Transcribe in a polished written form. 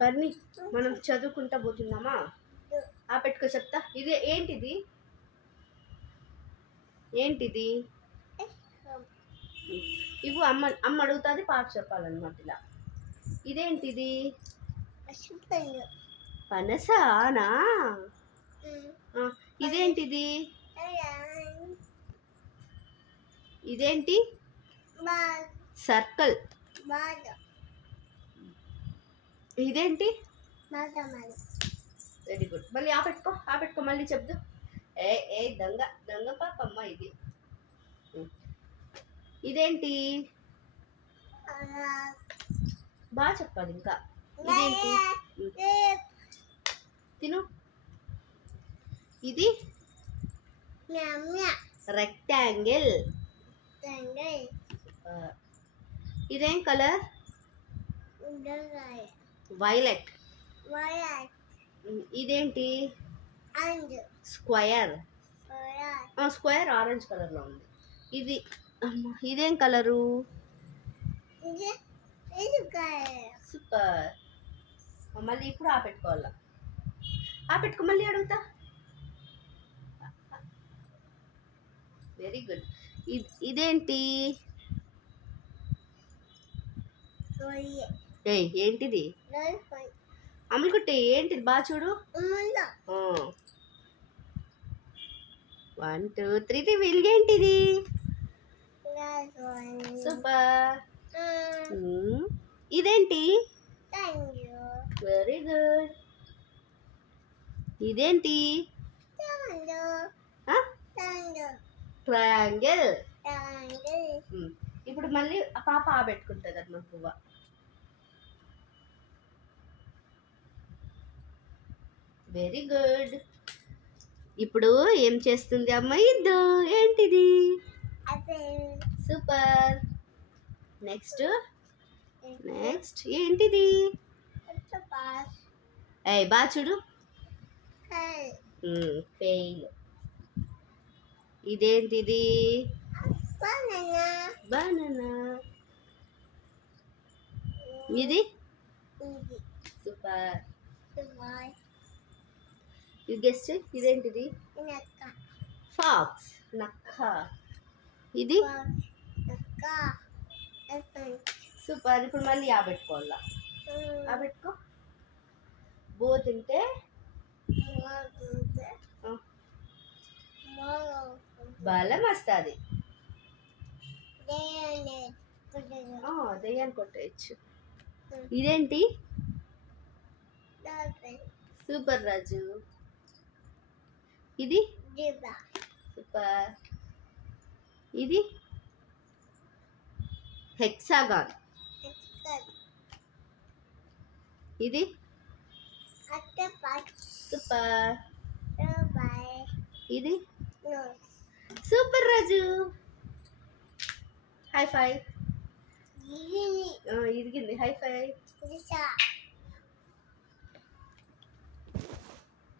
బన్నీ మనం చదువుకుంటా పోతున్నామా? పెట్టుకో చెప్తా. ఇది ఏంటిది? ఏంటిది? ఇవి అమ్మ అడుగుతుంది, పాట చెప్పాలన్నమాట. ఇలా ఇదేంటిది? పనసానా? ఇదేంటిది? ఇదేంటి? సర్కిల్. ఇదేంటి? Very good. మళ్ళీ పెట్టుకో మళ్ళీ చెప్దు. ఏ దొంగ దొంగ పాపమ్మ ఇది. ఇదేంటి? బాగా చెప్పాలి ఇంకా. ఇదేంటి? తిను. ఇది రెక్టాంగిల్. ఇదేం కలర్? వైలెట్. ఇదేంటి? స్క్వయర్. స్క్వయర్ ఆరెంజ్ కలర్ లో ఉంది. ఇదేం కలరు? సూపర్. మళ్ళీ ఇప్పుడు పెట్టుకోవాలా? పెట్టుకో మళ్ళీ అడుగుతా. Very good. ఇదేంటి? ఏంటిది? అమ్ములుకుట్టి ఏంటిది? బాగా చూడు. 1 2 3 వెలిగేంటిది? సూపర్. ఇదేంటి? Very good. ఇదేంటి? ట్రయాంగిల్. ఇప్పుడు మళ్ళీ పాప పెట్టుకుంటుంది అన్నమాట. పువ్వ. Very good. ఇప్పుడు ఏం చేస్తుంది అమ్మ? ఇద్దు. ఏంటిది? సూపర్. నెక్స్ట్ ఏంటిది? బాగా చూడు. ఫెయిల్. ఇదేంటిది? బనానా. ఇది సూపర్. గెస్ట్. ఇదేంటిది? ఫాక్స్. నక్క. ఇది సూపర్. ఇప్పుడు మళ్ళీ పెట్టుకోవాలా? పెట్టుకో. బో తింటే బలం వస్తుంది. దయ్యాన్ని కొట్టేయచ్చు. ఇదేంటి? సూపర్ రాజు. ఇది సూపర్. ఇది హెక్సాగాన్. ఇది సూపర్. ఇది సూపర్ రాజు. High five. ఇదిగింది. High five.